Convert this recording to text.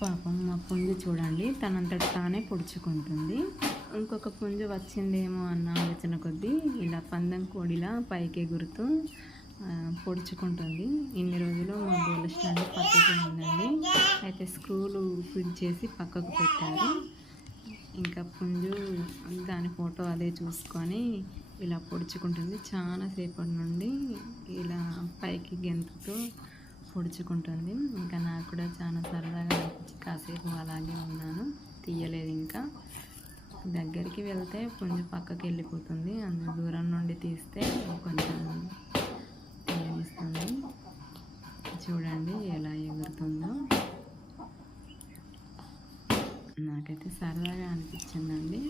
పాపం మా పుంజు చూడండి తనంతట తానే పొడుచుకుంటుంది. ఇంకొక పుంజు వచ్చిందేమో అన్న ఆలోచన కొద్దీ ఇలా పందెం కోడిలా పైకి ఎగురుతూ పొడుచుకుంటుంది. ఇన్ని రోజులు మా బోల స్టాండ్ పక్కకి ఉందండి. అయితే స్క్రూలు ఫిట్ చేసి పక్కకు పెట్టారు. ఇంకా పుంజు దాని ఫోటో అదే చూసుకొని ఇలా పొడుచుకుంటుంది. చాలా సేపటి నుండి ఇలా పైకి గెంతుతూ పొడుచుకుంటుంది. ఇంకా నాకు కూడా చాలా సరదాగా అనిపించి కాసేపు అలాగే ఉన్నాను, తీయలేదు. ఇంకా దగ్గరికి వెళ్తే పుంజు పక్కకి వెళ్ళిపోతుంది, అంత దూరం నుండి తీస్తే కొంచెం తీయనిస్తుంది. చూడండి ఎలా ఎగురుతుందో, నాకైతే సరదాగా అనిపించిందండి.